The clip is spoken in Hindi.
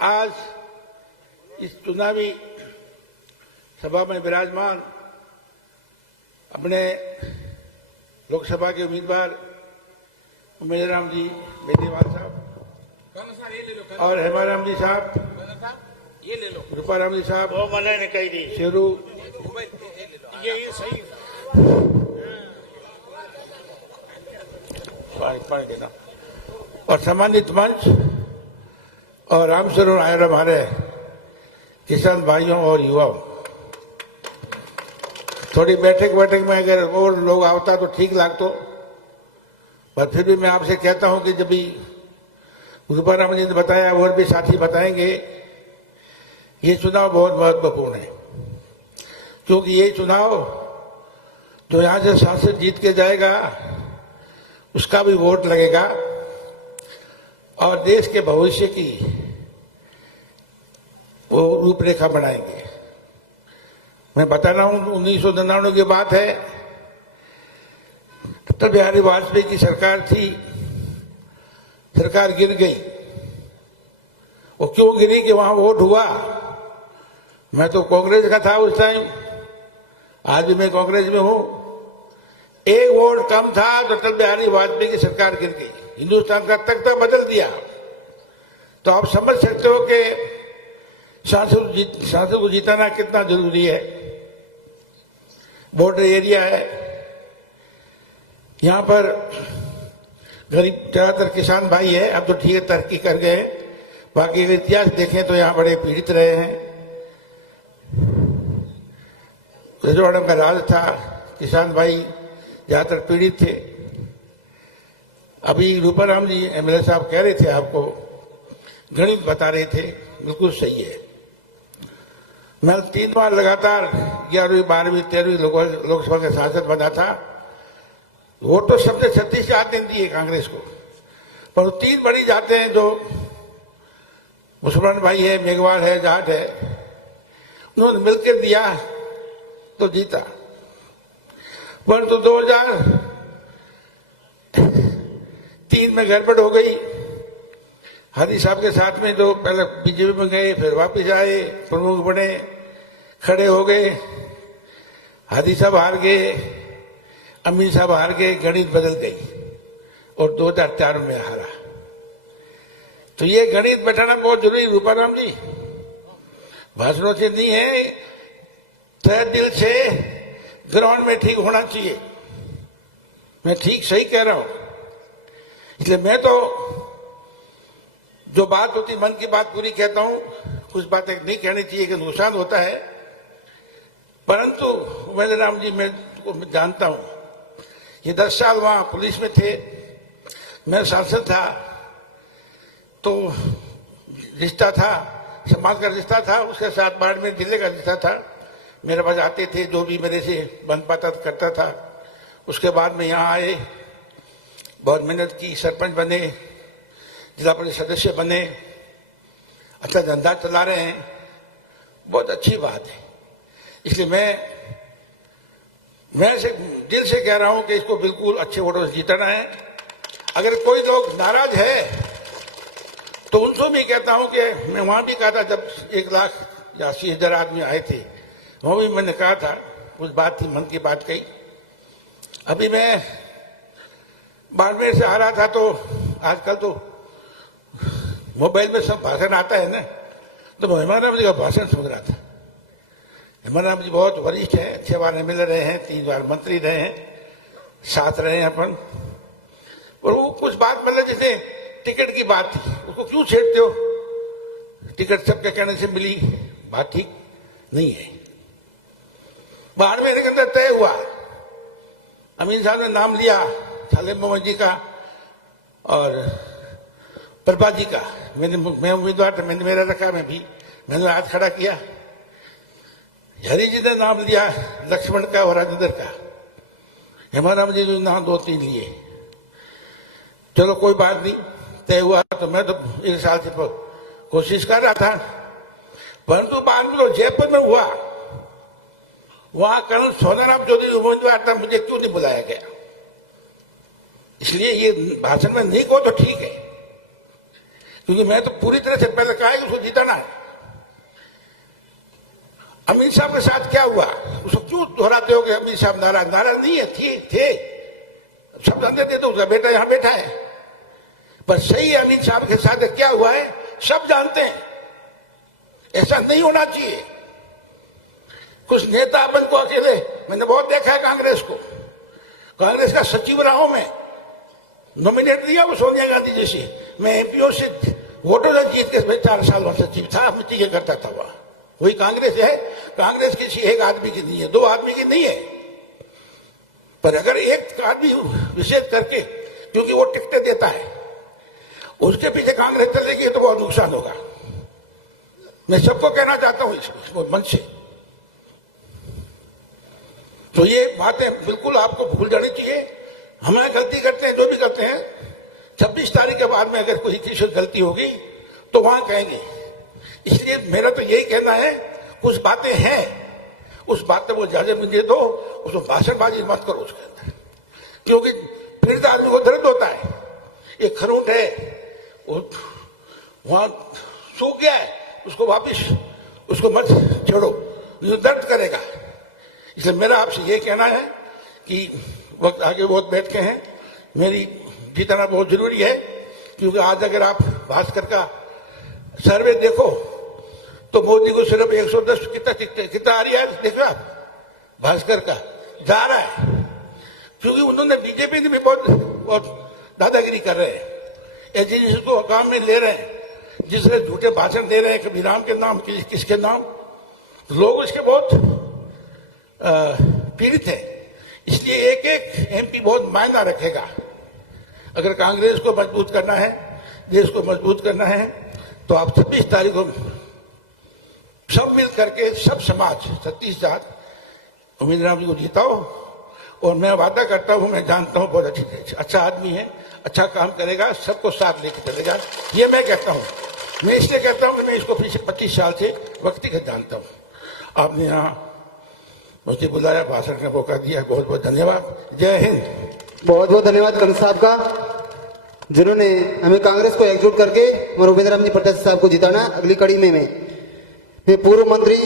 आज इस चुनावी सभा में विराजमान अपने लोकसभा के उम्मीदवार उमेदराम जी बेनीवाल साहब और हेमाराम जी साहब, ये ले लो, रूपाराम जी साहब, वो मैंने ने कही दी शेरू, ये सही पढ़ के ना, और सम्मानित मंच और रामस्वरूप आए हमारे किसान भाइयों और युवाओं। थोड़ी बैठक में अगर और लोग आवता तो ठीक लागतो, पर फिर भी मैं आपसे कहता हूं कि जब भी रूपाराम जी ने बताया और भी साथी बताएंगे, ये चुनाव बहुत महत्वपूर्ण है, क्योंकि ये चुनाव जो यहां से सांसद जीत के जाएगा उसका भी वोट लगेगा और देश के भविष्य की वो रूपरेखा बनाएंगे। मैं बता रहा हूं 1999 की बात है, अटल बिहारी वाजपेयी की सरकार थी, सरकार गिर गई। वो क्यों गिरी कि वहां वोट हुआ। मैं तो कांग्रेस का था उस टाइम, आज भी मैं कांग्रेस में हूं। एक वोट कम था तो अटल बिहारी वाजपेयी की सरकार गिर गई, हिंदुस्तान का तख्ता बदल दिया। तो आप समझ सकते हो कि सांसद को जिताना कितना जरूरी है। बॉर्डर एरिया है, यहां पर गरीब ज्यादातर किसान भाई है, अब तो ठीक है तरक्की कर गए, बाकी अगर इतिहास देखें तो यहां बड़े पीड़ित रहे हैं। रजवाड़ा का राज था, किसान भाई ज्यादातर पीड़ित थे। अभी रूपाराम जी एमएलए साहब कह रहे थे, आपको गणित बता रहे थे, बिल्कुल सही है। मैं 3 बार लगातार 11वीं 12वीं 13वीं लोकसभा का सांसद बना था। वोट तो सबने 36 जाते दिए कांग्रेस को, पर 3 बड़ी जाते हैं जो मुसलमान भाई है, मेघवाल है, जाट है, उन्होंने मिलकर दिया तो जीता। परंतु 2003 में गड़बड़ हो गई। हादी साहब के साथ में जो पहले बीजेपी में गए, फिर वापस आए, प्रमुख बने, खड़े हो गए। हादी साहब हार गए, अमीर साहब हार गए, गणित बदल गई और 2004 में हारा। तो ये गणित बैठाना बहुत जरूरी। रूपाराम जी भाषणों से नहीं है, तय दिल से ग्राउंड में ठीक होना चाहिए। मैं ठीक सही कह रहा हूं। इसलिए मैं तो जो बात होती मन की बात पूरी कहता हूं, कुछ बातें नहीं कहनी चाहिए कि नुकसान होता है। परंतु उमेदराम जी मैं जानता हूं, ये 10 साल वहां पुलिस में थे, मैं सांसद था, तो रिश्ता था, समाज का रिश्ता था, उसके साथ बाड़मेर जिले का रिश्ता था। मेरे पास आते थे, जो भी मेरे से बन पाता करता था। उसके बाद में यहाँ आए, बहुत मेहनत की, सरपंच बने, जिला परिषद सदस्य बने, अच्छा धंधा चला रहे हैं, बहुत अच्छी बात है। इसलिए मैं दिल से कह रहा हूं कि इसको बिल्कुल अच्छे वोटों से जीतना है। अगर कोई लोग नाराज है तो उनसे भी कहता हूं कि मैं वहां भी कहा था, जब 1,80,000 आदमी आए थे, वहां भी मैंने कहा था, कुछ बात थी, मन की बात कही। अभी मैं बाड़मेर से आ रहा था तो आजकल तो मोबाइल में सब भाषण आता है ना, तो मैं हेमाराम जी का भाषण सुन रहा था। हेमाराम जी बहुत वरिष्ठ हैं, 6 बार एमएलए रहे हैं, 3 बार मंत्री रहे हैं, साथ रहे हैं अपन। और वो कुछ बात मतलब जैसे टिकट की बात थी, उसको क्यों छेड़ते हो, टिकट सबके कहने से मिली, बात ठीक नहीं है। बाड़मेर के अंदर तय हुआ, अमीन साहब ने नाम लिया सालेम मोहम्मद जी का और प्रभा जी का। मैं उम्मीदवार था, मैंने मेरा रखा, मैंने हाथ खड़ा किया। हरी जी ने नाम लिया लक्ष्मण का और राजेंद्र का, हेमाराम जी ने नाम 2-3 लिए। चलो कोई बात नहीं, तय हुआ। तो मैं तो 1 साल से कोशिश कर रहा था, परंतु बाद में तो जयपुर में हुआ, वहां कर्नल सोनाराम चौधरी उम्मीदवार था, मुझे क्यों नहीं बुलाया गया। इसलिए ये भाषण में नहीं को तो ठीक है, क्योंकि मैं तो पूरी तरह से पहले कहा है कि उसको जिताना है। अमित शाह के साथ क्या हुआ, उसको क्यों दोहराते हो कि अमित शाह नाराज नहीं है, थे सब जानते थे, तो उसका बेटा यहां बैठा है। पर सही अमित शाह के साथ क्या हुआ है सब जानते हैं। ऐसा नहीं होना चाहिए। कुछ नेता अपन को अकेले, मैंने बहुत देखा है कांग्रेस को, कांग्रेस का सचिव रहा हूं मैं, नॉमिनेट दिया वो सोनिया गांधी जैसी, मैं एमपीओ से वोटों से जीत के 4 साल वहां सचिव था, मीटिंग करता था वहां। वही कांग्रेस है। कांग्रेस किसी एक आदमी की नहीं है, 2 आदमी की नहीं है। पर अगर एक आदमी विशेष करके, क्योंकि वो टिकटें देता है, उसके पीछे कांग्रेस चलेगी तो बहुत नुकसान होगा। मैं सबको कहना चाहता हूं इसको मन से। तो ये बातें बिल्कुल आपको भूल जानी चाहिए। हमें गलती करते हैं, जो भी करते हैं, 26 तारीख के बाद में अगर कोई किसी गलती होगी तो वहां कहेंगे। इसलिए मेरा तो यही कहना है, कुछ बातें हैं, उस बात को इजाजत मुझे दो, उसको भाषणबाजी मत करो उसके अंदर, क्योंकि फिर आदमी को दर्द होता है। एक खरूंट है, वो वहां सूख गया है, उसको वापिस उसको मत छोड़ो, जो दर्द करेगा। इसलिए मेरा आपसे ये कहना है कि वक्त आगे बहुत बैठ के हैं, मेरी जीतना बहुत जरूरी है। क्योंकि आज अगर आप भास्कर का सर्वे देखो तो मोदी को सिर्फ 110 कितना आ रही है, देखो आप भास्कर का जा रहा है, क्योंकि उन्होंने बीजेपी में बहुत दादागिरी कर रहे हैं, एजेंसी को काम में ले रहे हैं, जिससे झूठे भाषण दे रहे हैं, कभी राम के नाम किसके नाम, लोग इसके बहुत पीड़ित है। इसलिए एक एक एमपी बहुत मायना रखेगा। अगर कांग्रेस को मजबूत करना है, देश को मजबूत करना है, तो आप 26 तारीख को सब मिल करके, सब समाज 36 जात उमेश राम जी को जीताओ। और मैं वादा करता हूं, मैं जानता हूं बहुत अच्छा आदमी है, अच्छा काम करेगा, सबको साथ लेकर चलेगा। ये मैं कहता हूं, मैं इसलिए कहता हूं कि मैं इसको पिछले 25 साल से व्यक्तिगत जानता हूं। आपने यहाँ मुझे बुलाया, भाषण का मौका दिया, बहुत बहुत धन्यवाद। जय हिंद। बहुत बहुत धन्यवाद कंस साहब का, जिन्होंने हमें कांग्रेस को एकजुट करके और उमेश राम जी प्रताप साहब को जिताना। अगली कड़ी में मैं पूर्व मंत्री